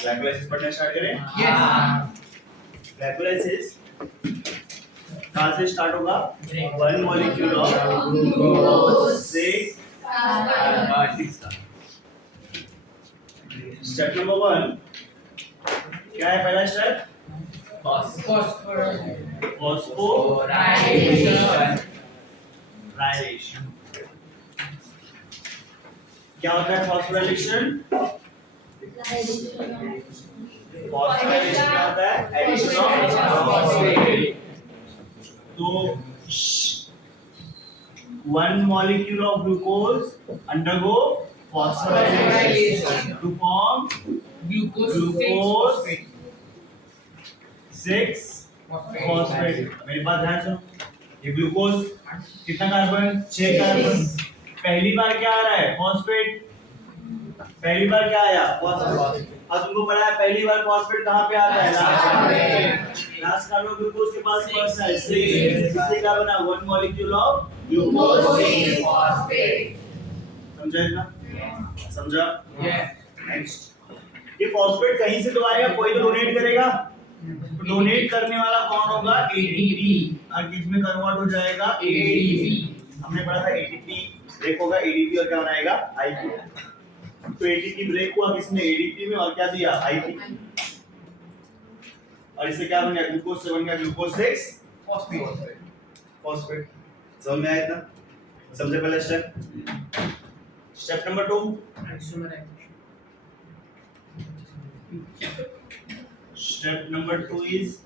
Glycolysis पढ़ना start करें। Glycolysis कहाँ से स्टार्ट होगा? One molecule of glucose 6 step number 1 क्या है? पहला स्टेप फॉस्फोराइलेशन। क्या होता है फॉस्फोराइलेशन? फॉस्फोराइलेशन क्या होता है? Addition of phosphate. तो one molecule of glucose undergo phosphorylation to form glucose 6 phosphate। मेरी बात ध्यान सुनो, ये ग्लूकोज कितना कार्बन? 6 कार्बन। पहली बार क्या आ रहा है? फॉस्फेट। पहली बार क्या आया? फॉस्फेट। अब तुमको पता है पहली बार फॉस्फेट कहाँ पे आता है? लास्ट कार्बन ग्लूकोज के पास फर्स्ट है 6 कार्बन है। One molecule of glucose 6 phosphate. समझा इतना? समझा? नेक्स्ट, ये फॉस्फेट कहीं से तो आएगा, कोई तो डोनेट करेगा। तो डोनेट करने वाला कौन होगा? एटीपी। और किसमें कन्वर्ट हो जाएगा? एटीपी। हमने पढ़ा था एटीपी ब्रेक होगा, एडीपी और क्या बनाएगा? आईपी। तो एटीपी ब्रेक हुआ किसमें? एडीपी में, और क्या दिया? आईपी। और इससे क्या बन गया? ग्लूकोज से बन गया ग्लूकोज 6 फॉस्फेट। समझ में आया इतना? समझे पहला step? Step number 2 step number 2 is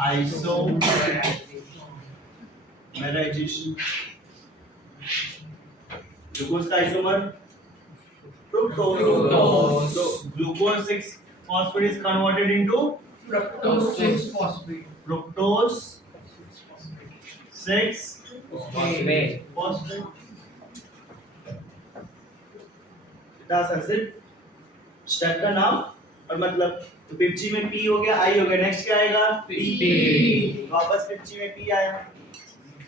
isomerisation. Glucose का isomer fructose। So glucose 6 phosphate is converted into fructose 6 phosphate। fructose 6 phosphate। सिर्फ स्टेप का नाम और मतलब। तो पिप्ची में पी हो गया, आई हो गया। नेक्स्ट क्या आएगा? पी। वापस पिप्ची में पी आया।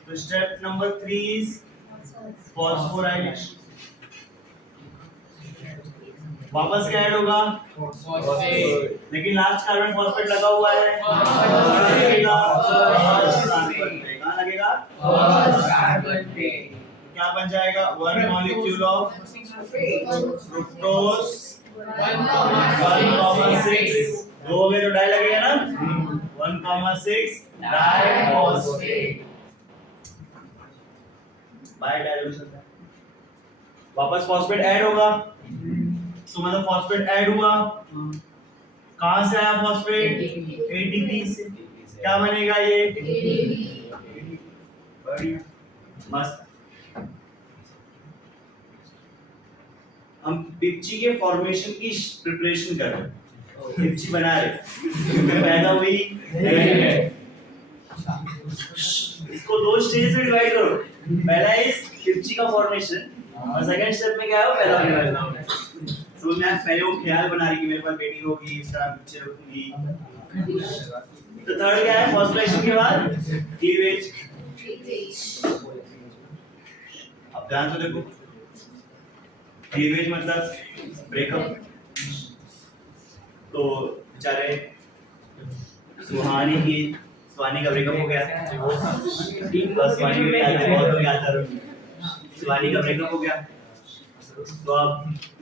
तो स्टेप नंबर 3 इज फॉस्फोराइलेशन। वापस क्या ऐड होगा? फॉस्फेट। लेकिन लास्ट कार्बन फॉस्फेट लगा हुआ है। कहाँ लगेगा? क्या बन जाएगा? One molecule of fructose 1,6। दो हो गए तो डाई लगेगा ना? 1,6 डाइफॉस्फेट। बाय डाइल्यूशन वापस फॉस्फेट ऐड होगा। तो मतलब फॉस्फेट ऐड हुआ, कहां से आया फॉस्फेट? एटीपी से। क्या बनेगा ये? बढ़िया, मस्त। हम पिप्ची के फॉर्मेशन की प्रिपरेशन कर रहे हैं। पिप्ची बना रहे, पैदा हुई इसको दो स्टेज में डिवाइड करो। पहला इज पिप्ची का फॉर्मेशन और सेकंड स्टेप में क्या है? पैदा होने वाला। तो मैं पहले वो ख्याल बना रही कि मेरे पास बेटी होगी, इस तरह बच्चे रखूंगी। तो थर्ड क्या है? फॉस्फोराइलेशन के बाद क्लीवेज। अब ध्यान से देखो, क्लीवेज मतलब ब्रेकअप। तो बेचारे सुहानी का ब्रेकअप हो गया। सुहानी के लिए बहुत हो गया था। सुहानी का ब्रेकअप हो गया। तो अब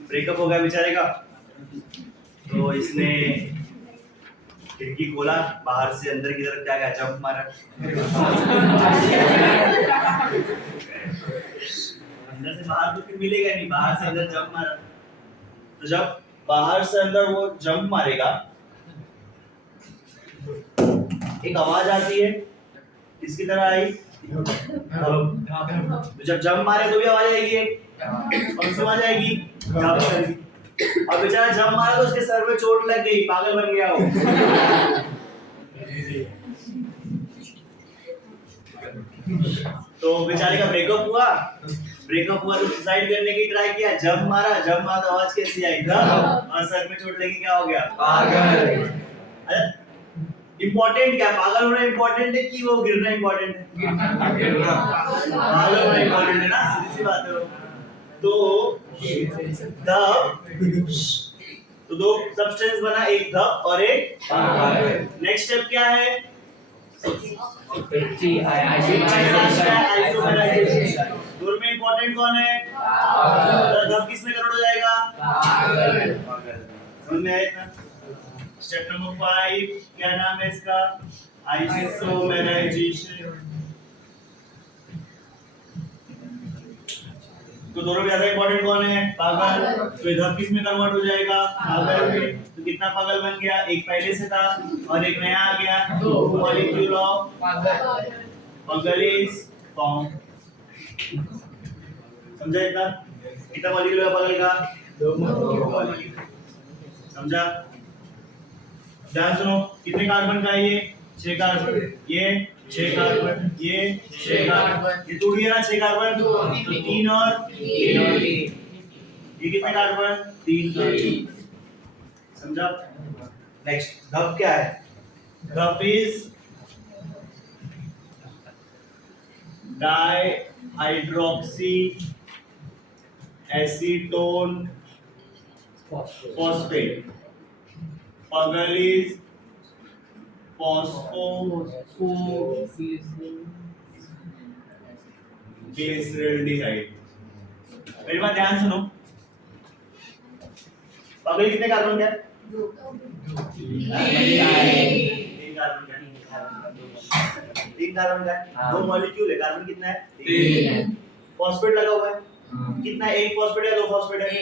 ब्रेकअप हो गया बेचारे का। तो इसने खिड़की खोला, बाहर से अंदर की तरफ क्या गया? जंप मारा। अंदर से बाहर तो फिर मिलेगा नहीं, बाहर से अंदर जंप मारा। तो जब बाहर से अंदर वो जंप मारेगा, एक आवाज आती है, किसकी तरह आई? तो जब जंप मारे तो भी आवाज आएगी, और क्यों आ जाएगी? और बेचारा जंप मारा तो उसके सर में चोट लग गई, पागल बन गया वो। तो बेचारे का ब्रेकअप हुआ। ब्रेकअप हुआ तो सुसाइड करने की ट्राई किया, जब मारा तो आवाज कैसी आई, दम, और सर में चोट लगी, क्या हो गया, पागल। इंपॉर्टेंट क्या, पागल होना इंपॉर्टेंट है कि वो गिरना इंपॉर्टेंट है? पागल होना इंपॉर्टेंट है ना, सीधी सी बात है। तो दो सब्सटेंस बना, एक धप और एक पागल। नेक्स्ट स्टेप क्या है? आइसोमेराइजेशन। दूर में इंपॉर्टेंट कौन है? धप किसमें कन्वर्ट हो जाएगा? पागल। समझ में आया ना? स्टेप नंबर 5 क्या नाम है इसका? आइसोमेराइजेशन। तो दोनों में ज्यादा इंपॉर्टेंट कौन है? पागल। तो इधर किस में कन्वर्ट हो जाएगा? पागल में। तो कितना पागल बन गया? एक पहले से था और एक नया आ गया। दो मॉलिक्यूल ऑफ पागल इज फॉर्म। समझा इतना? कितना मॉलिक्यूल है पागल का? दो मॉलिक्यूल। समझा? ध्यान सुनो, कितने कार्बन का है ये? 6 कार्बन। ये 6 कार्बन, ये 6 कार्बन, ये टूट गया ना 6 कार्बन, तो 3 और 3 और 3, ये कितने कार्बन? 3। समझा? नेक्स्ट धप क्या है? धप is di hydroxy acetone phosphate. पागल इज फॉस्फोग्लिसरल्डिहाइड। मेरी बात ध्यान सुनो, पागल कितने कार्बन का? 3 कार्बन का, 2 मॉलिक्यूल है, कार्बन कितना है? 3। फॉस्फेट लगा हुआ है, कितना? 1 फॉस्फेट या 2 फॉस्फेट है? 1।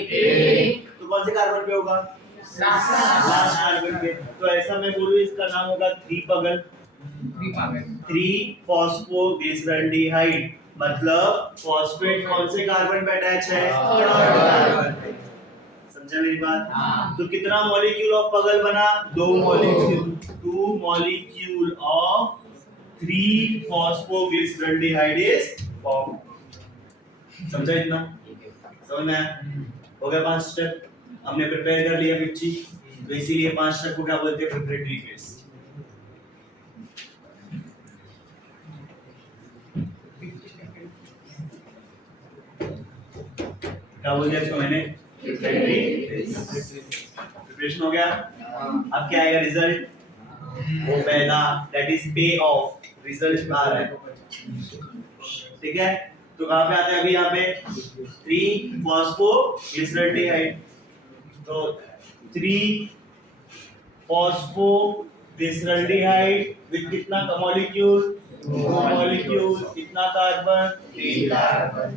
तो कौन से कार्बन पे होगा? लास्ट कार्बन पे। तो ऐसा मैं बोलूं इसका नाम होगा 3 पागल। 3 फॉस्फोग्लिसरल्डिहाइड, मतलब फॉस्फेट कौन से कार्बन पे अटैच है? थर्ड कार्बन पे। समझा मेरी बात? तो कितना मॉलिक्यूल ऑफ पागल बना? 2 molecule. 2 molecule of 3 phosphoglyceraldehyde is form. समझा इतना? समझ में आया? हो गया 5 स्टेप, हमने प्रिपेयर कर लिया 50, तो इसीलिए 5 स्टेप को क्या बोलते हैं? Preparatory phase. क्या बोल दिया इसको मैंने? प्रिपरेशन हो गया। अब क्या आएगा? रिजल्ट। वो पैदा, that is pay off, result आ रहा है। ठीक है, तो कहां पे आता है अभी? यहाँ पे 3 फॉस्फोग्लिसरल्डिहाइड। तो 3 फॉस्फोग्लिसरल्डिहाइड विद कितना का मॉलिक्यूल? 2 मॉलिक्यूल। कितना कार्बन? 3 कार्बन।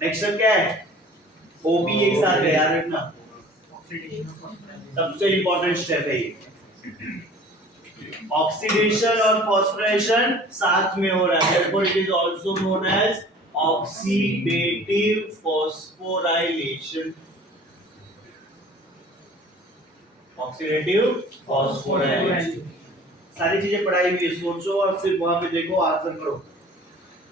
नेक्स्ट स्टेप क्या है? ओपी एक साथ है, याद रखना, सबसे इंपॉर्टेंट स्टेप है ये। ऑक्सीडेशन और फॉस्फोरेशन साथ में हो रहा है, therefore it is also known as oxidative phosphorylation। Oxidative phosphorylation. सारी चीजें पढ़ाई हुई है, सोचो और सिर्फ वहां पे देखो, आंसर करो।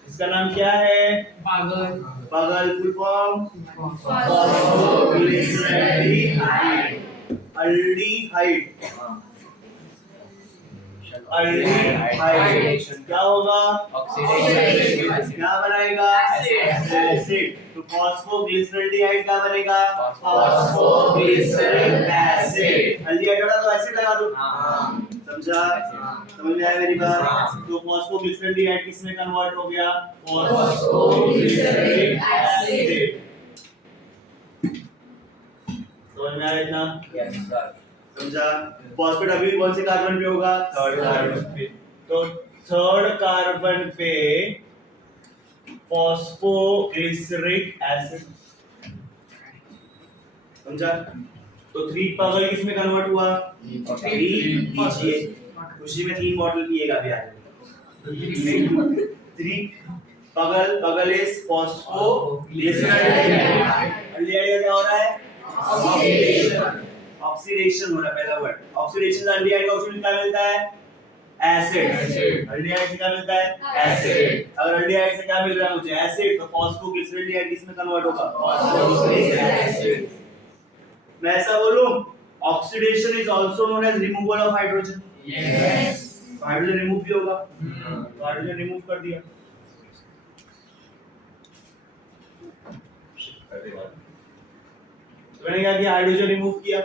इसका नाम क्या है? पागल। पागल full form phosphoglyceraldehyde. Aldehyde, aldehyde क्या होगा? ऑक्सीडेशन। क्या बनाएगा? एसिड। तो फॉस्फोग्लिसरल्डिहाइड क्या बनेगा? Phosphoglyceric acid. अल्डिहाइड होगा तो एसिड लगा दो। समझा? समझ में आया मेरी बात? तो फॉस्फोग्लिसरल्डिहाइड किस में कन्वर्ट हो गया? Phosphoglyceric acid. समझ में आया इतना? Yes sir. समझा? फॉस्फेट अभी कौन से कार्बन पे होगा? थर्ड कार्बन पे। तो थर्ड कार्बन पे फॉस्फोग्लिसरिक एसिड। समझा? तो 3 पागल किस में कन्वर्ट हुआ? 3 कीजिए, उसी में 3 बॉटल पिएगा अभी आज। 3 पागल इज फॉस्फोग्लिसरल्डिहाइड। अल्डिहाइड क्या हो रहा है? ऑक्सीडेशन। ऑक्सीडेशन हो रहा है, पहला वर्ड। ऑक्सीडेशन से अल्डिहाइड का ऑक्सीजन क्या मिलता है? एसिड। अल्डिहाइड से क्या मिलता है? एसिड। अगर अल्डिहाइड से क्या मिल रहा है मुझे? एसिड, तो फॉस्फोग्लिसरॉल्डिहाइड किसमें कन्वर्ट होगा? Phosphoglyceric acid. मैं ऐसा बोलूं, oxidation is also known as removal of hydrogen. Yes. Hydrogen remove भी होगा, तो हाइड्रोजन रिमूव कर दिया। तो मैंने क्या किया? हाइड्रोजन रिमूव किया।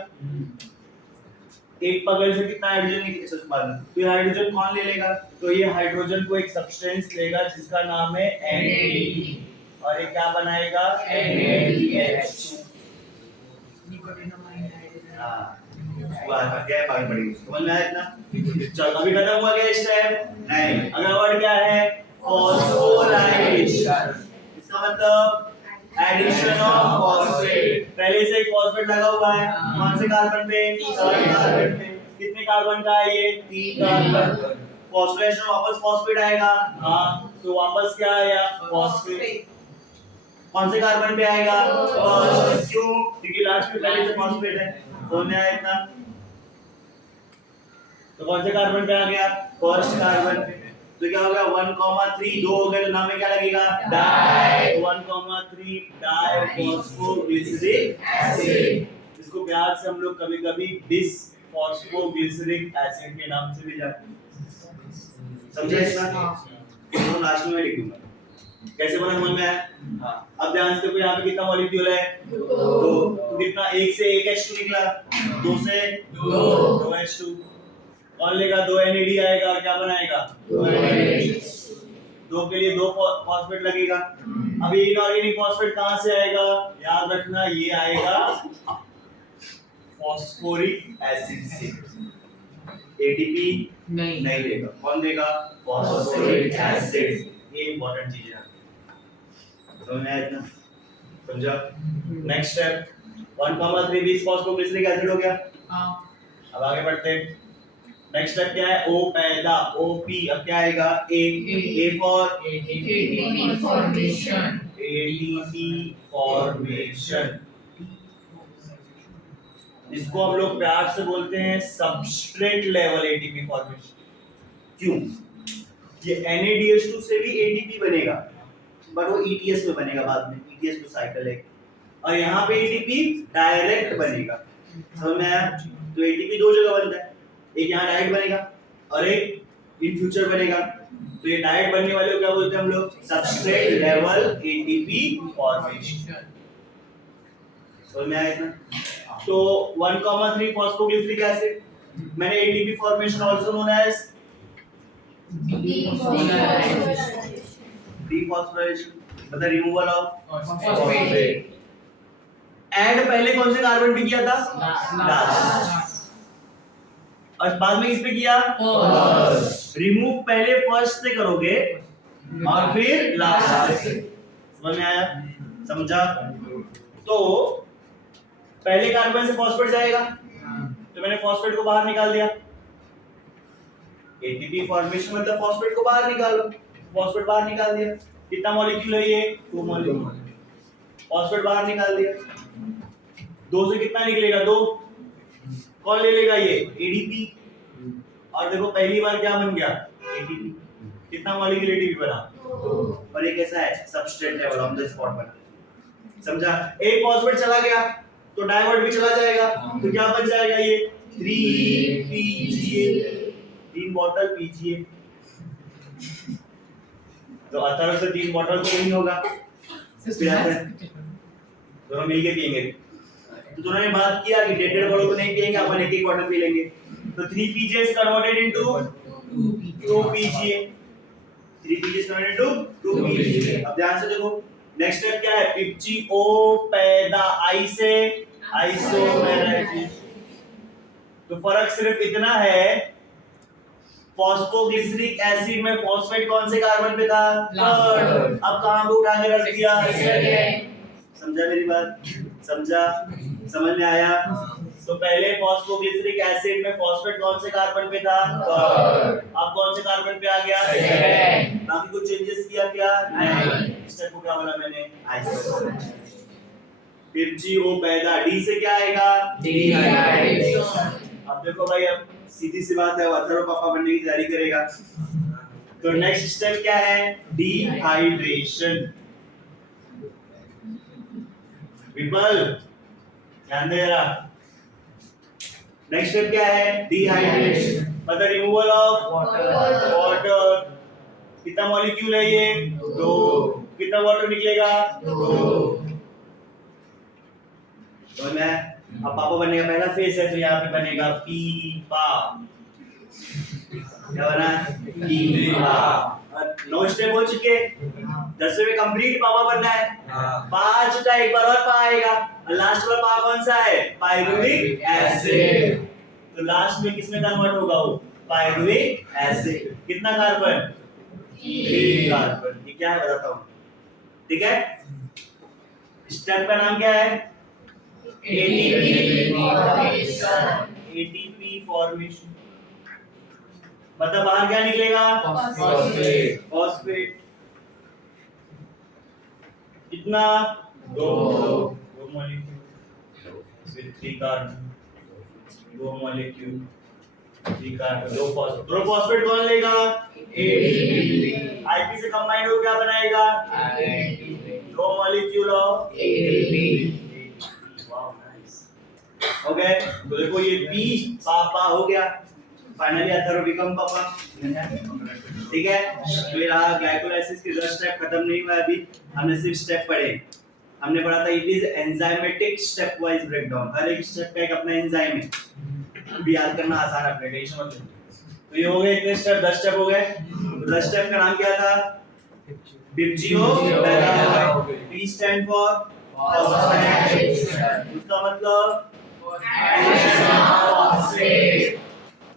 एक पगल से कितना हाइड्रोजन निकलेगा? तो ये हाइड्रोजन कौन ले लेगा? तो ये हाइड्रोजन को एक सब्सटेंस लेगा जिसका नाम है NAD, और ये क्या बनाएगा? NADH। हाँ, बात पड़ी, समझ में आया इतना? चलो अभी खत्म हुआ क्या स्टेप? नहीं। अगला वर्ड क्या है? फॉस्फोराइलेशन। इसका मतलब एडिशन ऑफ फॉस्फेट। पहले से एक फॉस्फेट लगा हुआ है, कौन से कार्बन पे? थर्ड कार्बन पे। कितने कार्बन का है ये? 3 कार्बन। फॉस्फोरेशन वापस फॉस्फेट आएगा। हाँ, तो वापस क्या आया? फॉस्फेट। कौन से कार्बन पे आएगा? फर्स्ट। क्यों? क्योंकि लास्ट में पहले से फॉस्फेट है। समझ में आया इतना? तो कौन से कार्बन पे आ गया? फर्स्ट कार्बन पे। तो क्या हो गया? 1,3 दो हो गए, तो नाम में क्या लगेगा? डाई। 1,3 di phosphoglyceric acid. इसको प्यार से हम लोग कभी-कभी बिस फॉस्फोग्लिसरिक एसिड के नाम से भी जानते हैं। समझे इतना? तो लास्ट में लिख दूंगा। कैसे बना समझ में आया? हाँ। अब ध्यान से देखो, यहाँ पे कितना मॉलिक्यूल है? 2। तो कितना? 1 से 1 H2 निकला, 2 से 2 H2। कौन लेगा? 2 NAD आएगा, क्या बनाएगा? 2 NAD। 2 के लिए 2 फॉस्फेट लगेगा। अभी इनऑर्गेनिक फॉस्फेट कहाँ से आएगा? याद रखना, ये आएगा फॉस्फोरिक एसिड से। ATP नहीं देगा, कौन देगा? Phosphoric acid. ये इंपॉर्टेंट चीज है, समझ में आया इतना? समझा? नेक्स्ट स्टेप 1,3 बिस फॉस्फोग्लिसरिक एसिड हो गया। अब आगे बढ़ते हैं। नेक्स्ट स्टेप क्या है? O पैदा, OP। अब क्या आएगा? A for ATP formation. ATP formation. इसको हम लोग प्यार से बोलते हैं सबस्ट्रेट लेवल ATP फॉर्मेशन। क्यों? ये NADH2 से भी ATP बनेगा, बट वो ETS में बनेगा बाद में। ETS तो साइकिल है, और यहाँ पे ATP डायरेक्ट बनेगा। समझ में आया? तो ATP दो जगह बनता है, एक यहाँ डायरेक्ट बनेगा और एक इन फ्यूचर बनेगा। तो ये डायरेक्ट बनने वाले को क्या बोलते हैं हम लोग? Substrate level ATP formation. समझ में आया इतना? तो 1,3 फॉस्फोग्लिसरिक एसिड, मैंने ATP formation also known as dephosphorylation, मतलब रिमूवल ऑफ फॉस्फेट। ऐड पहले कौन से कार्बन पे किया था? लास्ट। और बाद में किस पे किया? फर्स्ट। रिमूव पहले फर्स्ट से करोगे और फिर लास्ट से। समझ में आया? समझा? तो पहले कार्बन से फॉस्फेट जाएगा, तो मैंने फॉस्फेट को बाहर निकाल दिया। ATP फॉर्मेशन मतलब फॉस्फेट को बाहर निकालो। फॉस्फेट बाहर निकाल दिया। कितना मॉलिक्यूल है ये? 2 मॉलिक्यूल। फॉस्फेट बाहर निकाल दिया। 2 से कितना निकलेगा? 2। कौन ले लेगा ये? ADP। और देखो पहली बार क्या बन गया? ATP। कितना मॉलिक्यूल ATP बना? 2। और ये कैसा है? Substrate level on the spot बना। समझा? एक फॉस्फेट चला गया तो डाइवर्ट भी चला जाएगा, तो क्या बच जाएगा ये? 3 PGA। 3 bottle PGA। तो अतः से 3 बॉटल तो नहीं होगा, दोनों मिलके पिएंगे। तो दोनों ने बात किया कि डेड बॉटल को नहीं पिएंगे, अपन एक बॉटल पी लेंगे। तो 3 PGA is converted into 2 PGA। 3 PGA is converted into 2 PGA। अब ध्यान से देखो, नेक्स्ट स्टेप क्या है? PGO पैदा, I से आइसोमेराइजेशन। तो फर्क सिर्फ इतना है, फॉस्फोग्लिसरिक एसिड में फॉस्फेट कौन से कार्बन पे था? थर्ड। अब कहां पे उठा के रख दिया? सेकंड। समझा मेरी बात? समझा? समझ में आया? तो पहले फॉस्फोग्लिसरिक एसिड में फॉस्फेट कौन से कार्बन पे था? थर्ड। अब कौन से कार्बन पे आ गया? सेकंड। बाकी कुछ चेंजेस किया क्या? नहीं। स्टेप को क्या बोला मैंने? आइसोमेराइजेशन। फिर GO पैदा, D से क्या आएगा? डीहाइड्रेशन। अब देखो भाई, अब सीधी सी बात है, अथर्व पापा बनने की तैयारी करेगा। तो नेक्स्ट स्टेप क्या है? डिहाइड्रेशन। विपल ध्यान दे जरा। नेक्स्ट स्टेप क्या है? डिहाइड्रेशन, मतलब रिमूवल ऑफ वाटर। कितना मॉलिक्यूल है ये? 2। कितना वाटर निकलेगा? 2। तो मैं अब पापा बनने का पहला फेज है, तो यहाँ पे बनेगा पीपा। क्या बना? पीपा। 9 स्टेप हो चुके, 10वें में कंप्लीट पापा बनना है। 5 का एक बार और पा आएगा, और लास्ट वाला पा कौन सा है? Pyruvic acid. तो लास्ट में किसमें कन्वर्ट होगा वो? Pyruvic acid. कितना कार्बन? 3 कार्बन। ये क्या है बताता हूँ, ठीक है? स्टेप का नाम क्या है? ATP formation. मतलब बाहर क्या निकलेगा? फॉस्फेट। कितना? 2 molecule with 3 carbon. 2 molecule 3 carbon, 2 phosphate. 2 phosphate कौन लेगा? एटीपी। आईपी से कंबाइन हो क्या बनाएगा? 2 मॉलिक्यूल ऑफ एटीपी। हो गए। तो देखो ये पी पापा हो गया, फाइनली अथर्व बिकम पापा, ठीक है? तो ये रहा ग्लाइकोलाइसिस के 10 स्टेप। खत्म नहीं हुआ अभी, हमने सिर्फ स्टेप पढ़े। हमने पढ़ा था it is enzymatic step wise breakdown. हर एक स्टेप का एक अपना एंजाइम है, भी याद करना आसान है, टेंशन मत लो। तो ये हो गए इतने स्टेप, 10 स्टेप हो गए। तो 10 स्टेप का नाम क्या था? डिप्जियो पैराफाइट। P stand for phosphorylation. उसका मतलब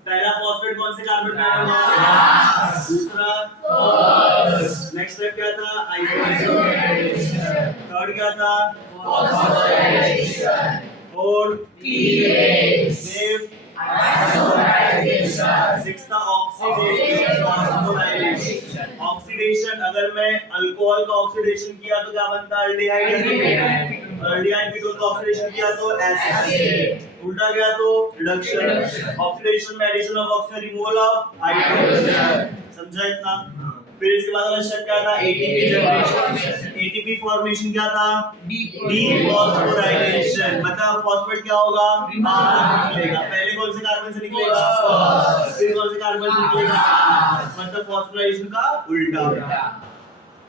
पहला फॉस्फेट कौन से कार्बन में होगा? दूसरा फर्स्ट। नेक्स्ट स्टेप क्या था? आइसोमराइजेशन। थर्ड क्या था? Phosphorylation. Fourth cleavage. Fifth isomerization. Sixth था ऑक्सीडेशन। फॉस्फोराइलेशन। ऑक्सीडेशन, अगर मैं अल्कोहल का ऑक्सीडेशन किया तो क्या बनता है? एल्डिहाइड। एल्डिहाइड कीटोन का ऑक्सीडेशन किया तो एसिड। उल्टा गया तो रिडक्शन। ऑक्सीडेशन में addition of oxygen, removal of hydrogen. समझा इतना? फिर इसके बाद वाला स्टेप क्या था? ATP generation. एटीपी फॉर्मेशन क्या था? डीफॉस्फोराइलेशन। मतलब फॉस्फेट क्या होगा? बाहर निकलेगा। पहले कौन से कार्बन से निकलेगा? फिर कौन से कार्बन से निकलेगा? मतलब फॉस्फोराइलेशन का उल्टा।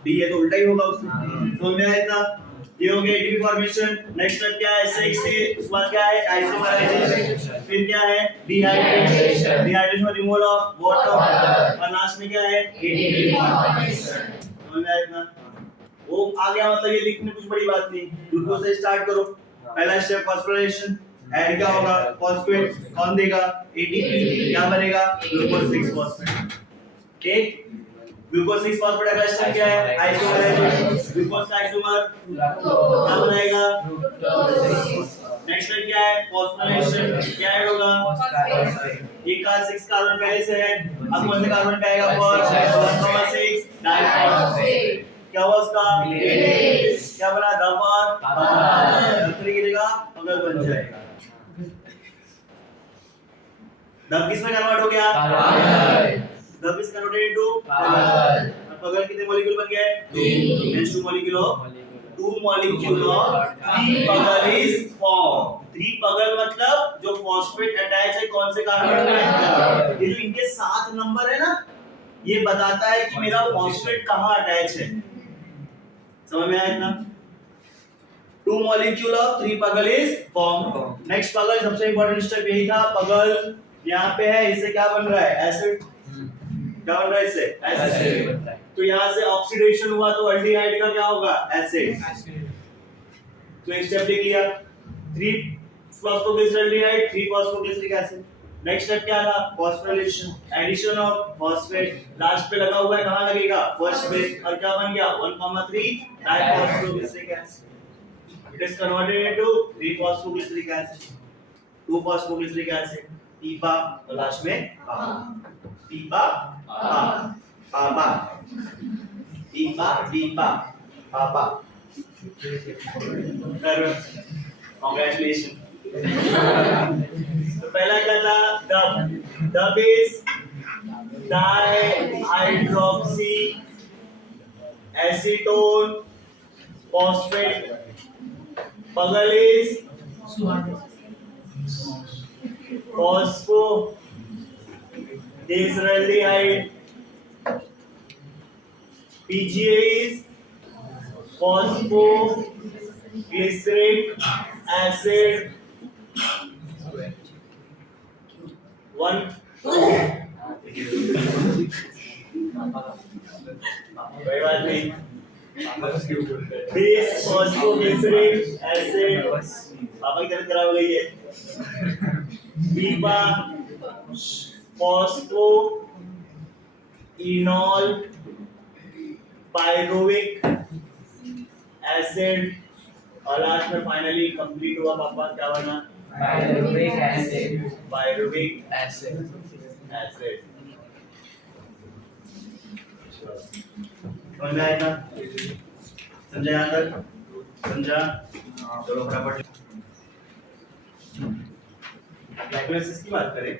डी है तो उल्टा ही होगा उससे। समझ में आया इतना? ये हो गया एटीपी फॉर्मेशन। नेक्स्ट स्टेप क्या है? 6 से उसके बाद क्या है? आइसोमराइजेशन। फिर क्या है? डिहाइड्रेशन। डिहाइड्रेशन और रिमूवल ऑफ वाटर। और लास्ट में क्या है? ATP formation. समझ में आया इतना? वो आ गया, मतलब ये लिखने कुछ बड़ी बात नहीं। ग्लूकोज से स्टार्ट करो। पहला स्टेप फॉस्फोराइलेशन। ऐड क्या होगा? फॉस्फेट। कौन देगा? एटीपी। क्या बनेगा? Glucose 6 phosphate. ठीक? Glucose 6 phosphate. अगला स्टेप क्या है? आइसोमराइजेशन। ग्लूकोज का आइसोमर क्या बनाएगा? नेक्स्ट स्टेप क्या है? फॉस्फोराइलेशन। क्या ऐड होगा? एक का 6 कार्बन पहले से है, अब कौन से कार्बन पे आएगा? फॉस्फेट। 1,6 डाइफॉस्फेट। क्या हुआ उसका? क्या बना? दफर। दफर गिरेगा, पगल बन जाएगा। दफ किसमें कन्वर्ट हो गया? दफ इज कन्वर्टेड इनटू पगल। पगल कितने मॉलिक्यूल बन गए? 2। नेक्स्ट 2 मॉलिक्यूल ऑफ 3 पगल इज फॉर्म। 3 पगल मतलब जो फॉस्फेट अटैच है कौन से कार्बन में? ये जो इनके 7 नंबर है ना, ये बताता है कि मेरा फॉस्फेट कहां अटैच है। समझ में आया इतना? 2 मॉलिक्यूल ऑफ 3 पगल इज फॉर्म। नेक्स्ट पगल, सबसे इंपॉर्टेंट स्टेप यही था। पगल यहाँ पे है, इससे क्या बन रहा है? एसिड। क्या बन रहा है इससे? एसिड। तो यहाँ से ऑक्सीडेशन हुआ तो एल्डिहाइड का क्या होगा? एसिड। तो एक स्टेप लिख लिया, 3 phosphoglyceraldehyde, 3 phosphoglyceric acid. Next step क्या था? Phosphorylation. Addition of phosphate. Last पे लगा हुआ है, कहां लगेगा? फर्स्ट पे। और क्या बन गया? 1,3 diphosphoglyceric acid. It is converted into 3 phosphoglyceric acid, 2 phosphoglyceric acid. पीपा, और लास्ट में पीपा पापा। पीपा पीपा पापा। कांग्रेचुलेशन। तो पहला क्या था? तब the base dihydroxy acetone phosphate पगलेस फॉस्फो डिसल्डिहाइड PGAs phosphoglyceric acid one कोई बात नहीं बेस phosphoglyceric acid पापा की तरफ खराब हो गई है बीपा फॉस्फो इनॉल पायरुविक एसिड और लास्ट में फाइनली कंप्लीट हुआ पापा क्या बना Pyruvic acid. Pyruvic Acid. Acid समझ में आएगा समझा यहाँ तक समझा चलो फटाफट ग्लाइकोलाइसिस की बात करें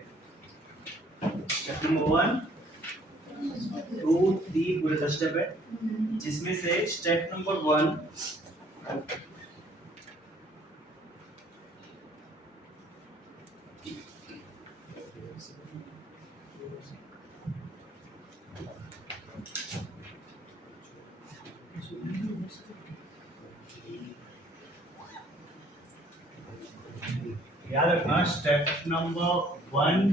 स्टेप नंबर 1 2 3 पूरे 10 स्टेप है जिसमें से स्टेप नंबर 1 याद रखना स्टेप नंबर 1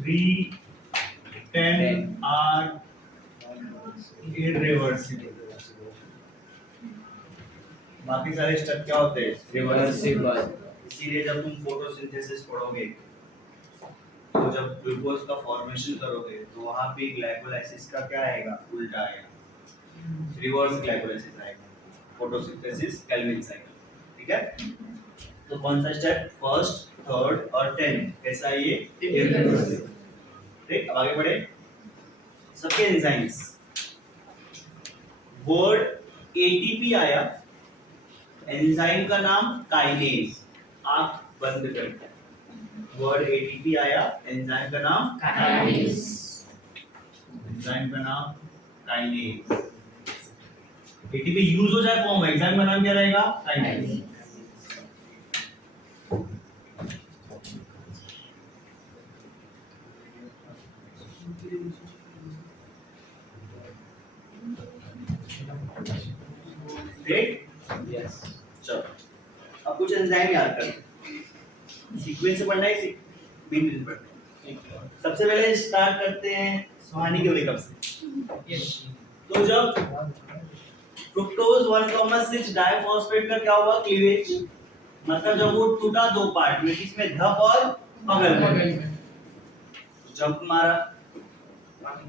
3 10 आर इरिवर्सिबल बाकी सारे स्टेप क्या होते हैं Reversible. इसीलिए जब तुम फोटोसिंथेसिस पढ़ोगे तो जब ग्लूकोज का फॉर्मेशन करोगे तो वहां पे ग्लाइकोलाइसिस का क्या आएगा उल्टा आएगा रिवर्स ग्लाइकोलाइसिस आएगा फोटोसिंथेसिस केल्विन साइकिल ठीक है तो कौन सा स्टेप फर्स्ट थर्ड और 10 कैसा है ये इरिवर्सिबल ठीक अब आगे बढ़े सबके एंजाइम्स वर्ड एटीपी आया एंजाइम का नाम काइनेज आंख बंद करके वर्ड एटीपी आया एंजाइम का नाम Kinase. एंजाइम का नाम काइनेज एटीपी यूज हो जाए फॉर्म एंजाइम का नाम क्या रहेगा काइनेज ठीक Yes. चलो अब कुछ एंजाइम याद कर सीक्वेंस से पढ़ना है बीन बीन पढ़ना है सबसे पहले स्टार्ट करते हैं सुहानी के ब्रेकअप से तो जब फ्रुक्टोज 1,6 डाइफॉस्फेट का क्या हुआ क्लीवेज मतलब जब वो टूटा दो पार्ट में इसमें धप और पगल में जब मारा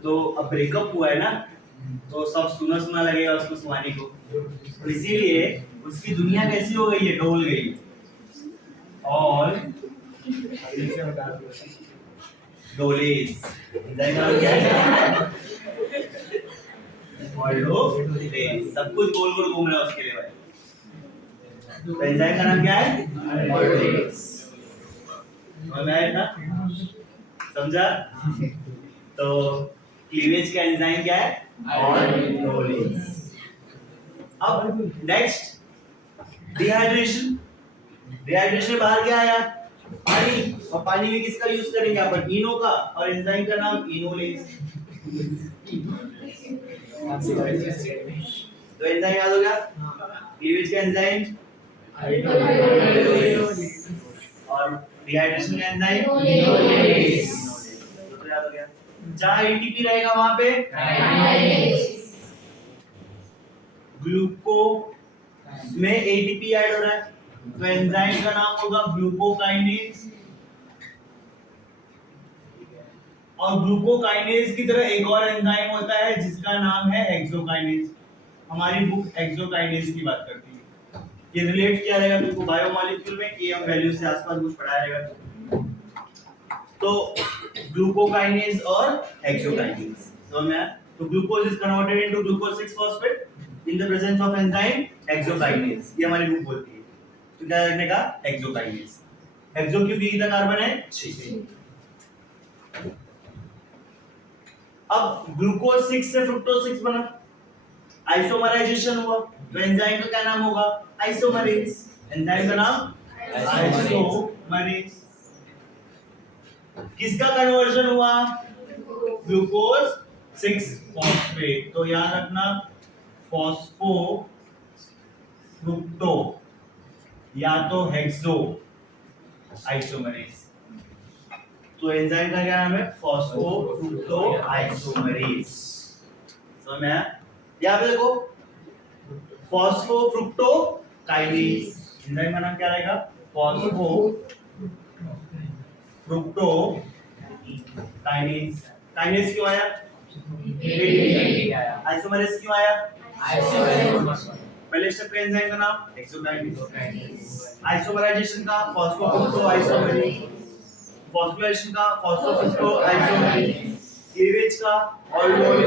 तो अब ब्रेकअप हुआ है ना तो सब सुना सुना लगेगा उसको सुहानी को तो इसीलिए उसकी दुनिया कैसी हो गई है डोल गई और डोलेस सब कुछ गोल गोल घूम रहा है उसके लिए भाई तो एंजाइम का नाम क्या है ऑल्डोलेस समझ में आया ना समझा तो क्लीवेज का एंजाइम क्या है ऑल्डोलेस अब नेक्स्ट डिहाइड्रेशन डिहाइड्रेशन बाहर क्या आया पानी और पानी में किसका यूज करेंगे अपन इनो का और एंजाइम का नाम इनोलेज तो एंजाइम याद हो गया क्लीवेज का एंजाइम और डिहाइड्रेशन का एंजाइम Inoloase. तो याद हो गया जहां एटीपी रहेगा वहां पे ग्लूको में एटीपी ऐड हो रहा है तो एंजाइम का नाम होगा ग्लूकोकाइनेज और ग्लूकोकाइनेज की तरह एक और एंजाइम होता है जिसका नाम है एक्सोकाइनेज हमारी बुक एक्सोकाइनेज की बात करती है ये रिलेट किया रहेगा तुमको बायोमॉलिक्यूल में केएम वैल्यू से आसपास कुछ पढ़ाया रहेगा तो ग्लूकोकाइनेज और एक्सोकाइनेज समझ में आया तो glucose is converted into glucose 6 phosphate in the presence of enzyme exokinase ये हमारी बुक बोलती है तो क्या करने का एक्सोकाइनेज एक्सो क्योंकि कितना कार्बन है 6 अब ग्लूकोज 6 से फ्रुक्टोज 6 बना, आइसोमराइजेशन हुआ, तो एंजाइम का क्या नाम होगा? आइसोमरेज। एंजाइम का नाम आइसोमरेज। किसका कन्वर्जन हुआ? Glucose 6 phosphate. तो याद रखना फॉस्फो फ्रुक्टो या तो हेक्सो आइसोमरेज। तो एंजाइम का क्या नाम है? Phospho fructo isomerase. समझ में आया? यहाँ पे देखो फॉस्फो फ्रुक्टो काइनेज, एंजाइम का नाम क्या रहेगा? Phospho fructo kinase. काइनेज क्यों आया? आइसोमरेज क्यों आया? पहले स्टेप का एंजाइम का नाम हेक्सोकाइनेज, आइसोमराइजेशन का फॉस्फो फ्रुक्टो आइसोमरेज, फॉस्फोराइलेशन का फॉस्फो फ्रुक्टो आइसोमरेज, क्लीवेज का ऑल्डोल,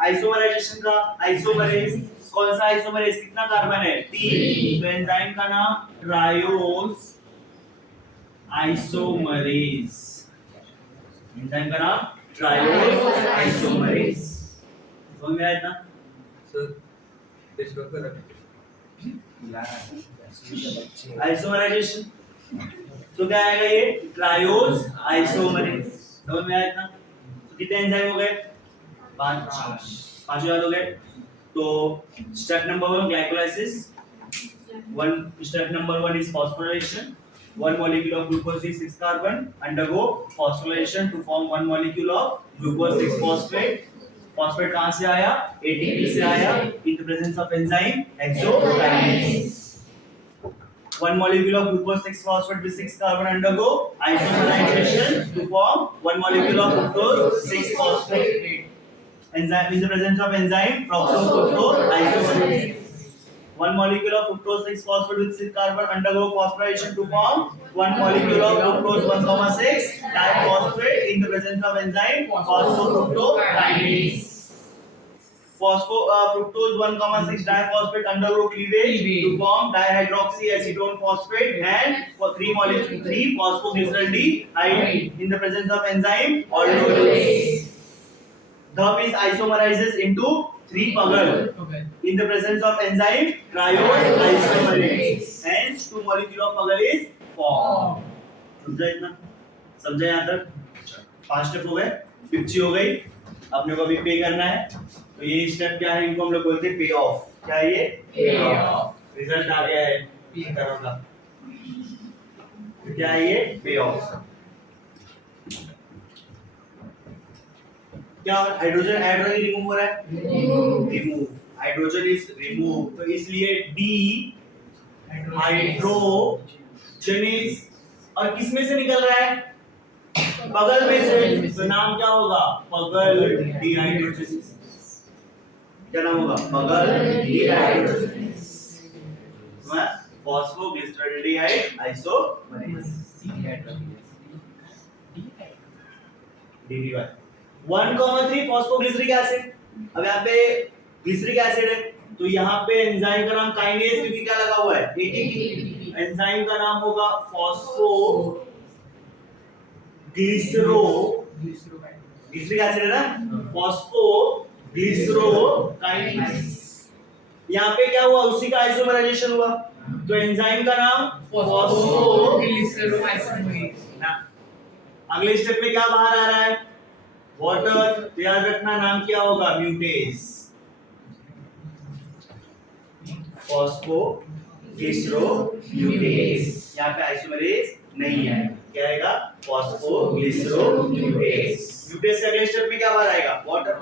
आइसोमराइजेशन का आइसोमरेज। कौन सा आइसोमरेज? कितना कार्बन है? 3। तो एंजाइम का नाम ट्रायोस आइसोमरेज। एंजाइम का नाम ट्रायोस आइसोमरेज। समझ में आया इतना? आइसोमराइजेशन तो क्या आएगा? ये ट्रायोस आइसोमरेज। समझ में आया इतना? तो कितने एंजाइम हो गए? 5 याद हो गए। तो step number 1 glycolysis, step number 1 is phosphorylation. One molecule of glucose 6 carbon undergo phosphorylation to form one molecule of glucose 6 phosphate. Phosphate कहाँ से आया? ATP से आया in the presence of enzyme hexokinase. One molecule of glucose 6 phosphate with 6 carbon undergo isomerization to form one molecule of fructose 6 phosphate. Enzyme in the presence of enzyme fructose isomerase. One molecule of fructose 6 phosphate with 6 carbon undergo phosphorylation to form one molecule of fructose 1,6 diphosphate in the presence of enzyme phosphofructokinase. Fructose 1,6 diphosphate undergo cleavage to form dihydroxyacetone phosphate and for 3 phosphoglyceraldehyde in the presence of enzyme aldolase. The is isomerizes into 3 pagal in the presence of enzyme triose isomerase. Hence 2 molecule of pagal is formed. समझा इतना? समझा यहाँ तक? 5 step हो गए, 50 हो गई। अपने को अभी पे करना है। तो ये स्टेप क्या है? इनको हम लोग बोलते हैं पे ऑफ। क्या है ये? पे ऑफ। रिजल्ट आ गया है पे करो का। क्या है ये? पे ऑफ। क्या हाइड्रोजन ऐड हो रही रिमूव हो रहा है? रिमूव। हाइड्रोजन इज रिमूव, तो इसलिए डी हाइड्रोजनेस। और किस में से निकल रहा है? पगल में से। तो नाम क्या होगा? पगल डिहाइड्रोजनेस। क्या नाम होगा? पगल dehydrogenase. Phosphoglyceraldehyde isomerase. DDY 1,3 phosphoglyceric acid. अब यहाँ पे ग्लिसरिक एसिड है, तो यहाँ पे एंजाइम का नाम काइनेज, क्योंकि क्या लगा हुआ है? ATP। एंजाइम का नाम होगा फॉस्फो ग्लिसरो, ग्लिसरिक एसिड है ना, फॉस्फो ग्लिसरोकाइनेज। यहाँ पे क्या हुआ? उसी का आइसोमराइजेशन हुआ, तो एंजाइम का नाम फॉस्फो ग्लिसरोआइसोमरेज ना। अगले स्टेप में क्या बाहर आ रहा है? वाटर। याद रखना नाम क्या होगा? म्यूटेज। फॉस्फो ग्लिसरोम्यूटेज। यहाँ पे आइसोमरेज नहीं है, क्या आएगा? फॉस्फोग्लिसरोम्यूटेज। म्यूटेज के अगले स्टेप में क्या बाहर आएगा? वाटर।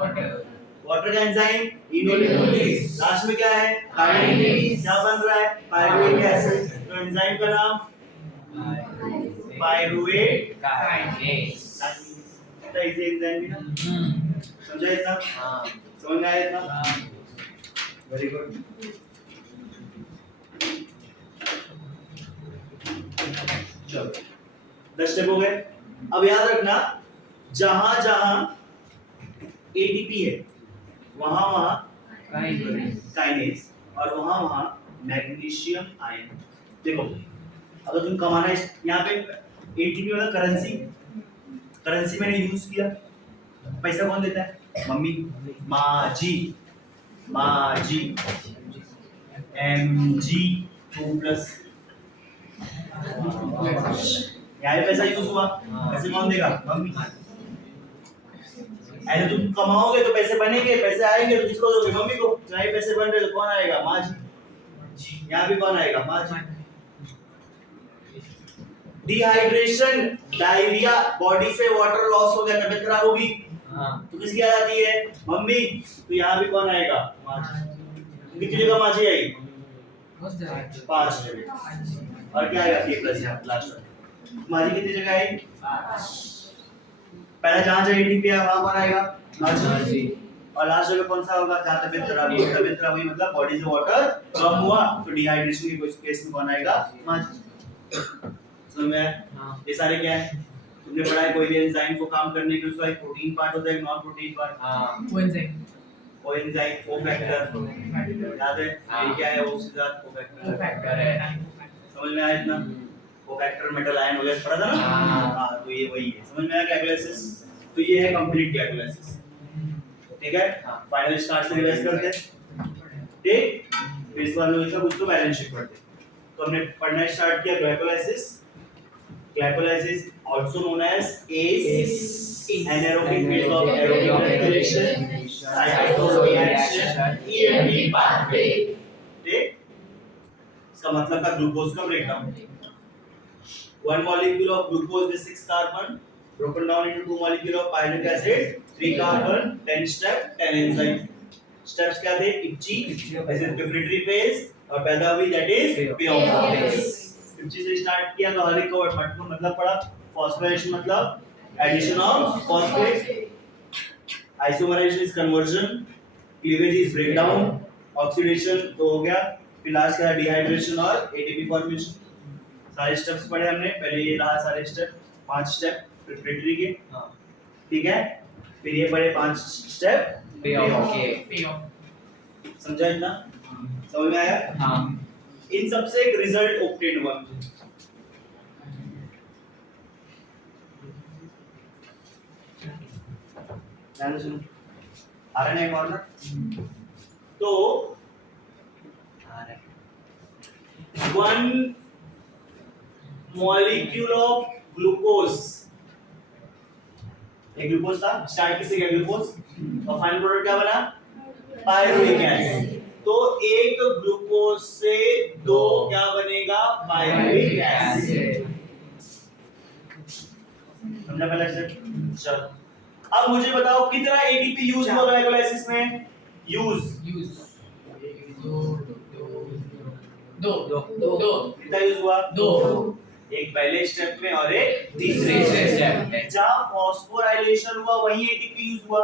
वाटर का एंजाइम इनोलिस। लास्ट में क्या है? काइनेज। क्या बन रहा है? Pyruvate acid. तो एंजाइम का नाम पायरुवेट काइनेज। इसे एंजाइम भी ना समझा इतना? हां समझ आया इतना? Very good. चलो 10 स्टेप हो गए। अब याद रखना जहां जहां एटीपी है वहां वहां काइनेज और वहां वहां मैग्नीशियम आयन। देखो अगर तुम कमाना है यहाँ पे एटीपी मतलब करेंसी, करेंसी मैंने यूज किया, पैसा कौन देता है? मम्मी। माजी, माजी, Mg2+, यहाँ पे पैसा यूज हुआ, पैसे कौन देगा? मम्मी। ऐसे तुम कमाओगे तो पैसे बनेंगे, पैसे आएंगे तो किसको दोगे? मम्मी को। यहाँ पे पैसे बन रहे तो कौन आएगा? माँ जी। यहाँ भी कौन आएगा? माँ जी। डिहाइड्रेशन, डायरिया, बॉडी से वाटर लॉस हो गया, तबीयत खराब होगी, तो किसकी आ जाती है? मम्मी। तो यहाँ भी कौन आएगा? माँ जी। कितनी जगह माँ जी आई? 5 जगह। और क्या आएगा? K+ यहाँ लास्ट में। माँ जी कितनी जगह आई? पहला जहाँ जहाँ ATP है वहाँ पर आएगा माँ जी। और लास्ट जगह कौन सा होगा? जहाँ तबीयत खराब हुई। तबीयत खराब हुई मतलब बॉडी से वाटर कम हुआ, तो डिहाइड्रेशन के केस में कौन आएगा? माँ जी। समझ में आया? ये सारे क्या है? तुमने पढ़ा है कोई भी एंजाइम को काम करने के लिए उसका एक प्रोटीन पार्ट होता है, एक non protein part. Coenzyme, cofactor, याद है? ये क्या है? वो उसके साथ कोफैक्टर है। समझ में आया इतना? कोफैक्टर, मेटल आयन वगैरह पढ़ा था ना? हाँ, तो ये वही है। समझ में आया ग्लाइकोलाइसिस? तो ये है कंप्लीट ग्लाइकोलाइसिस। ठीक है? फाइनल स्टार्ट से रिवाइज करते हैं। ठीक? फिर इस बार में इसका कुछ तो बैलेंस शीट पढ़ते हैं। तो हमने पढ़ना स्टार्ट किया glycolysis. Glycolysis also known as ACE, anaerobic phase of aerobic respiration, cytosol reaction, EMP pathway. ठीक? इसका मतलब था ग्लूकोज का breakdown. 1 molecule of glucose with 6 carbon broken down into 2 molecule of pyruvic acid, 3 carbon, 10 step, 10 enzyme. Steps क्या थे? IPCI, this is pituitary phase, और पैदा हुई that is P-off phase. IPCI से स्टार्ट किया तो हर एक वर्ड मतलब पढ़ा। फॉस्फोराइलेशन मतलब addition of phosphate, isomerization is conversion, cleavage is breakdown, oxidation तो हो गया, फिर लास्ट का डिहाइड्रेशन और एटीपी फॉर्मेशन। सारे स्टेप्स पढ़े हमने। पहले ये रहा सारे स्टेप, 5 स्टेप प्रिपरेटरी के। ठीक है? फिर ये पढ़े 5 स्टेप पे ऑफ। समझा इतना? समझ में आया? हाँ। इन सबसे एक रिजल्ट ऑब्टेन हुआ। ध्यान से सुनो, आ रहा है ना कॉर्नर? तो 1 molecule of glucose, एक ग्लूकोज था, स्टार्ट किससे किया? ग्लूकोज, और फाइनल प्रोडक्ट क्या बना? Pyruvic acid. तो एक ग्लूकोज से 2 क्या बनेगा? Pyruvic acid. समझा पहले से? चलो अब मुझे बताओ कितना एटीपी यूज हो ग्लाइकोलाइसिस में? यूज दो कितना यूज हुआ? 2। एक पहले स्टेप में और एक तीसरे स्टेप में। जहाँ फॉस्फोराइलेशन हुआ वहीं एटीपी यूज हुआ।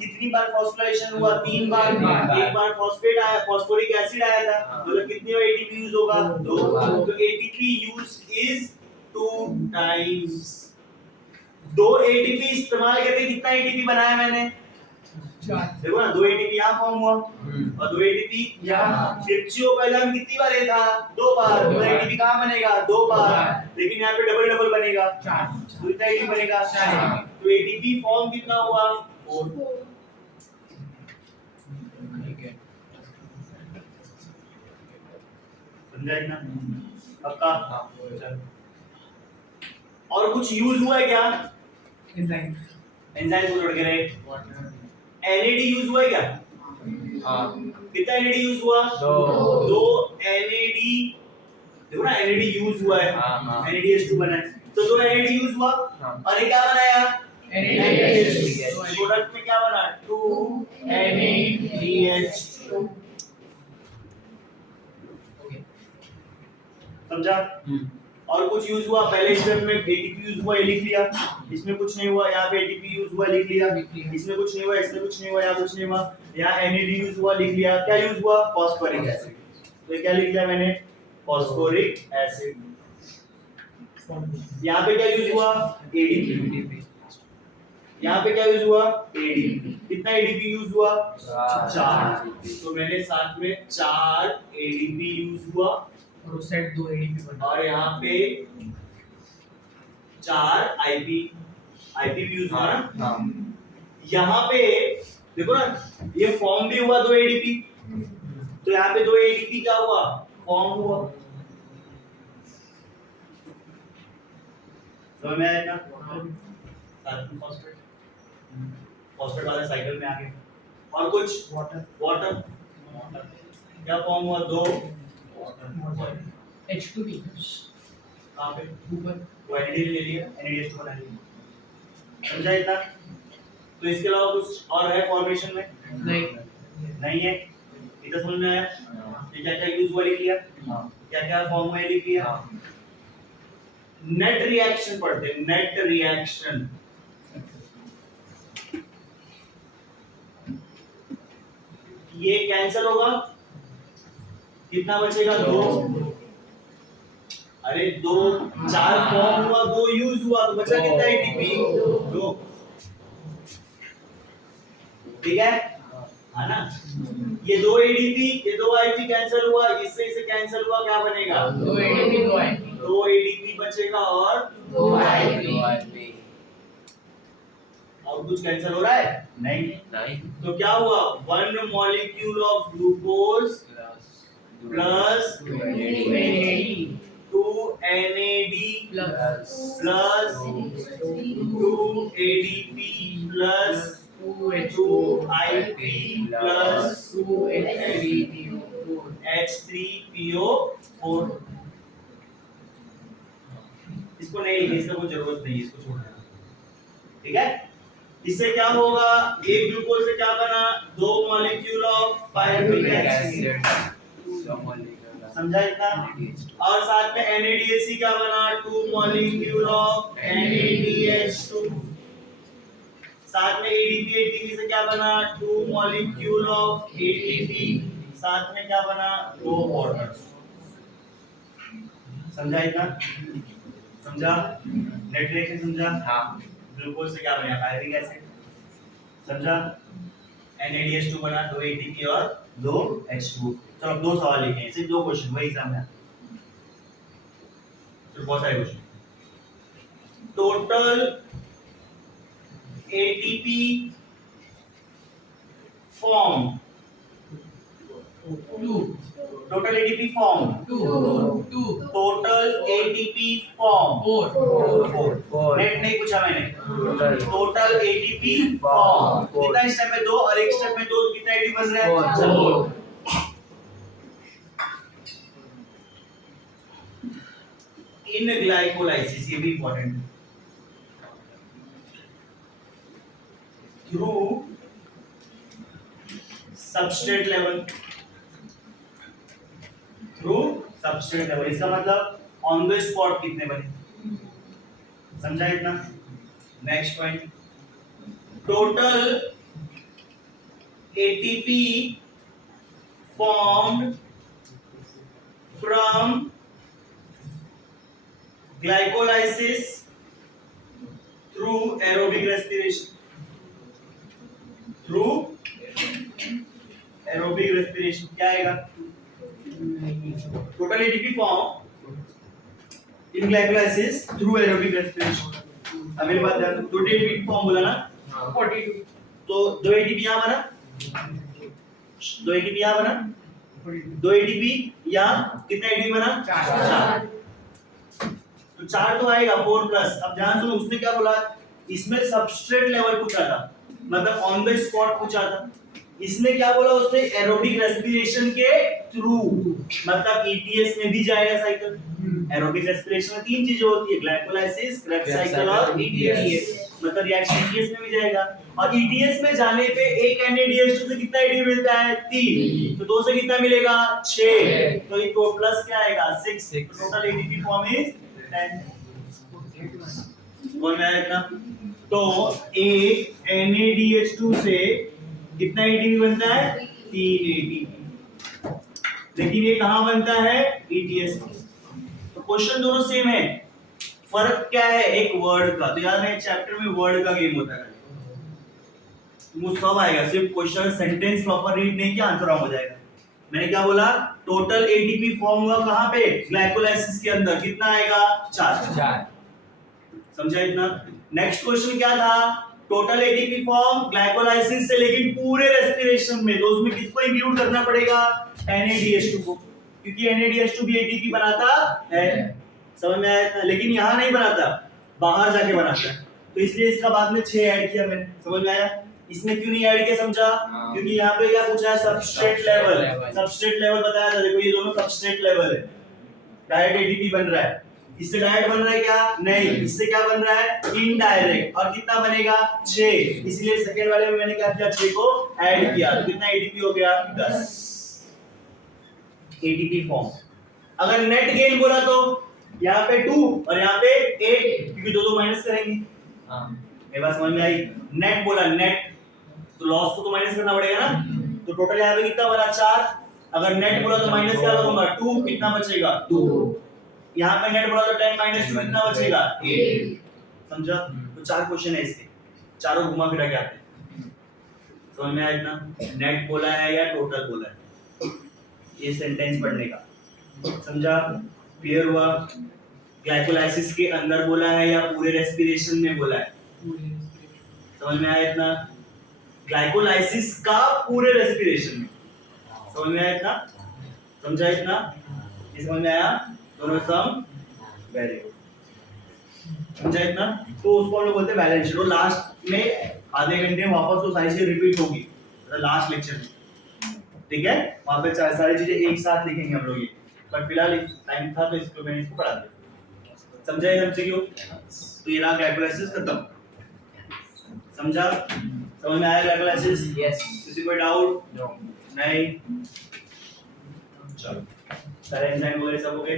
कितनी बार फॉस्फोराइलेशन हुआ? 3 बार। एक बार फॉस्फेट आया, फॉस्फोरिक एसिड आया था, मतलब कितनी बार एटीपी यूज होगा? 2 बार। तो ATP use is 2 times. 2 ATP इस्तेमाल करके कितना एटीपी बनाया मैंने? 4। देखो ना, 2 एटीपी यहाँ फॉर्म हुआ और 2 एटीपी यहाँ। ट्रिप्सियो पहले हम कितनी बार ये था? 2 बार। तो एटीपी कहाँ बनेगा? 2 बार। लेकिन यहाँ पे डबल डबल बनेगा 4। तो कितना एटीपी बनेगा? 4। तो एटीपी फॉर्म कितना हुआ? 4। ठीक है, समझा इतना? पक्का? और कुछ यूज हुआ है क्या? एंजाइम को जोड़ के रहे। NAD यूज हुआ है क्या? कितना NAD यूज हुआ? 2 NAD। देखो ना, NAD यूज हुआ है, NADH2 बना है, तो 2 NAD यूज हुआ। और ये क्या बनाया? NADH2। प्रोडक्ट में क्या बना? 2 NADH2। समझा? और कुछ यूज हुआ? पहले स्टेप में एटीपी यूज हुआ, ये लिख लिया। इसमें कुछ नहीं हुआ, यहाँ पे एटीपी यूज हुआ, लिख लिया। इसमें कुछ नहीं हुआ, इसमें कुछ नहीं हुआ, यहाँ कुछ नहीं हुआ। यहाँ NAD यूज हुआ, लिख लिया। क्या यूज हुआ? Phosphoric acid. तो ये क्या लिख लिया मैंने? Phosphoric acid. यहाँ पे क्या यूज हुआ? ADP। यहाँ पे क्या यूज हुआ? ADP। कितना ADP यूज हुआ? 4। तो मैंने साथ में 4 ADP यूज हुआ और उस साइड 2 ADP बना, और यहाँ पे 4 IP आईपी भी यूज हुआ ना। हाँ यहाँ पे देखो ना, ये फॉर्म भी हुआ 2 एडीपी, तो यहाँ पे 2 एडीपी क्या हुआ, फॉर्म हुआ। समझ में आया ना? फॉस्फेट फॉस्फेट वाले साइकिल में आ गए। और कुछ वाटर वाटर क्या फॉर्म हुआ, 2 H2B कहाँ पे, ऊपर वो एनएडीएल ले लिया, एनएडीएच बना लिया। समझा इतना? तो इसके अलावा कुछ और है फॉर्मेशन में? नहीं नहीं है। इतना समझ में आया? ये क्या क्या यूज हुआ लिख लिया, क्या क्या फॉर्म हुआ लिख लिया। नेट रिएक्शन पढ़ते हैं, नेट रिएक्शन। ये कैंसिल होगा, कितना बचेगा, 2। अरे 2 4 फॉर्म हुआ, 2 यूज हुआ, तो बचा कितना एटीपी, 2। ठीक है, है ना? ये 2 एडीपी, ये 2 आईपी कैंसिल हुआ, इससे इसे कैंसिल हुआ, क्या बनेगा, 2 ADP 2 IP 2 एडीपी बचेगा और 2 IP और कुछ कैंसिल हो रहा है, नहीं। तो क्या हुआ, 1 molecule of glucose plus 2 AD 2 NAD plus plus 2 ADP plus 2 2 IP plus 2 H3PO4 H3PO4। इसको नहीं लिखिए, इसका कोई जरूरत नहीं है, इसको छोड़ देना। ठीक है, इससे क्या होगा, एक ग्लूकोज से क्या बना, 2 मॉलिक्यूल ऑफ पायरुविक एसिड। समझा इतना? और साथ में NADH क्या बना, 2 मॉलिक्यूल ऑफ NADH2। साथ में ADP ATP से क्या बना, 2 मॉलिक्यूल ऑफ ATP। साथ में क्या बना, 2 वाटर। समझा इतना? समझा? नेट रिएक्शन समझा? हाँ ग्लूकोज से क्या बना, पायरुविक एसिड। समझा? NADH2 बना, 2 ATP और 2 H2। चलो 2 सवाल लिखे हैं, सिर्फ 2 क्वेश्चन, वही एग्जाम में। तो बहुत सारे question. Total ATP form, 2 total ATP form, 2 total ATP form 4 net नहीं पूछा मैंने। टोटल ATP फॉर्म कितना स्टेप में 2 और एक स्टेप में 2, कितना ATP बन रहा है, 4। इन ग्लाइकोलाइसिस, ये भी इंपॉर्टेंट है, through substrate level, through substrate level, इसका मतलब ऑन द स्पॉट कितने बने। समझा इतना? Next point, total ATP formed from glycolysis through aerobic respiration, through aerobic respiration क्या आएगा, total ATP form in glycolysis through aerobic respiration। अब मेरी बात ध्यान दो, total ATP form बोला ना, 42 तो 2 ATP यहाँ बना, 2 ATP यहाँ बना, 2 ATP यहाँ, कितना ATP बना, 4। तो 4 तो आएगा 4 प्लस। अब ध्यान सुनो, उसने क्या बोला, इसमें सबस्ट्रेट लेवल पूछा था, मतलब ऑन द स्पॉट पूछा था। इसने क्या बोला, उसने एरोबिक रेस्पिरेशन के थ्रू, मतलब ETS में भी जाएगा साइकिल। एरोबिक रेस्पिरेशन में 3 चीजें होती है, ग्लाइकोलाइसिस, क्रेब्स साइकिल और ETS, मतलब रिएक्शन ETS में भी जाएगा। और ETS में जाने पे एक NADH2 से कितना ATP मिलता है, 3, तो 2 से कितना मिलेगा, 6, तो ये तो प्लस क्या आएगा, 6। Total ATP form is 10। बोल रहा है इतना? तो एक NADH2 से कितना ATP बनता है, 3 ATP, लेकिन ये कहां बनता है, ETS में। तो क्वेश्चन दोनों सेम है, फर्क क्या है, एक वर्ड का। तो यार एक चैप्टर में वर्ड का गेम होता है, तुमको सब आएगा, सिर्फ क्वेश्चन सेंटेंस प्रॉपर रीड नहीं किया आंसर रॉन्ग हो जाएगा। मैंने क्या बोला, टोटल ATP फॉर्म हुआ कहां पे, ग्लाइकोलाइसिस के अंदर, कितना आएगा, 4। समझा इतना? नेक्स्ट क्वेश्चन क्या था? टोटल एटीपी फॉर्म ग्लाइकोलाइसिस से, लेकिन पूरे रेस्पिरेशन में, तो उसमें किसको इंक्लूड करना पड़ेगा? NADH2 को, क्योंकि NADH2 भी एटीपी बनाता है। समझ में आया था? लेकिन यहाँ नहीं बनाता, बाहर जाके बनाता है, तो इसलिए इसका बाद में 6 ऐड किया मैंने। समझ में आया? इसमें क्यों नहीं ऐड किया समझा? क्योंकि यहाँ पे क्या पूछा है? Substrate level. सबस्ट्रेट लेवल बताया था, देखो ये दोनों सबस्ट्रेट लेवल है। डायरेक्ट एटीपी बन रहा है, इससे डायरेक्ट बन रहा है क्या? नहीं, इससे क्या बन रहा है? इनडायरेक्ट। और कितना बनेगा? 6। इसलिए सेकंड वाले में मैंने क्या किया? 6 को ऐड किया, तो कितना एटीपी हो गया? 10 एटीपी फॉर्म। अगर नेट गेन बोला तो यहाँ पे 2 और यहाँ पे 8, क्योंकि दो माइनस करेंगे। मेरे बात समझ में आई? नेट बोला, नेट तो लॉस को तो माइनस करना पड़ेगा ना, तो टोटल यहाँ पे कितना बना? 4। अगर नेट बोला तो माइनस क्या करूंगा? 2, कितना बचेगा? 2। यहाँ पे नेट बोला तो 10 माइनस 2 कितना बचेगा? 8। समझा? तो 4 क्वेश्चन है इसके, चारों घुमा फिरा के आते हैं। समझ में आया इतना? नेट बोला है या टोटल बोला है, ये सेंटेंस पढ़ने का। समझा? क्लियर हुआ? ग्लाइकोलाइसिस के अंदर बोला है या पूरे रेस्पिरेशन में बोला है? समझ में आया इतना? ग्लाइकोलाइसिस का पूरे रेस्पिरेशन में। समझ में आया इतना? समझा इतना? ये समझ में आया? दोनों सम? Very good. समझा इतना? तो उसको हम लोग बोलते हैं बैलेंस शीट। लास्ट में आधे घंटे में वापस वो सारी चीजें रिपीट होगी, लास्ट लेक्चर में, ठीक है? वहां पे सारी चीजें एक साथ लिखेंगे हम लोग ये, बट फिलहाल टाइम था तो इसको मैंने इसको पढ़ा दिया। समझा ये MCQ? तो ये रहा ग्लाइकोलाइसिस खत्म। समझा? समझ में आया ग्लाइकोलाइसिस? Yes. किसी कोई डाउट? No. नहीं? चलो सारे एंजाइम वगैरह सब हो गए।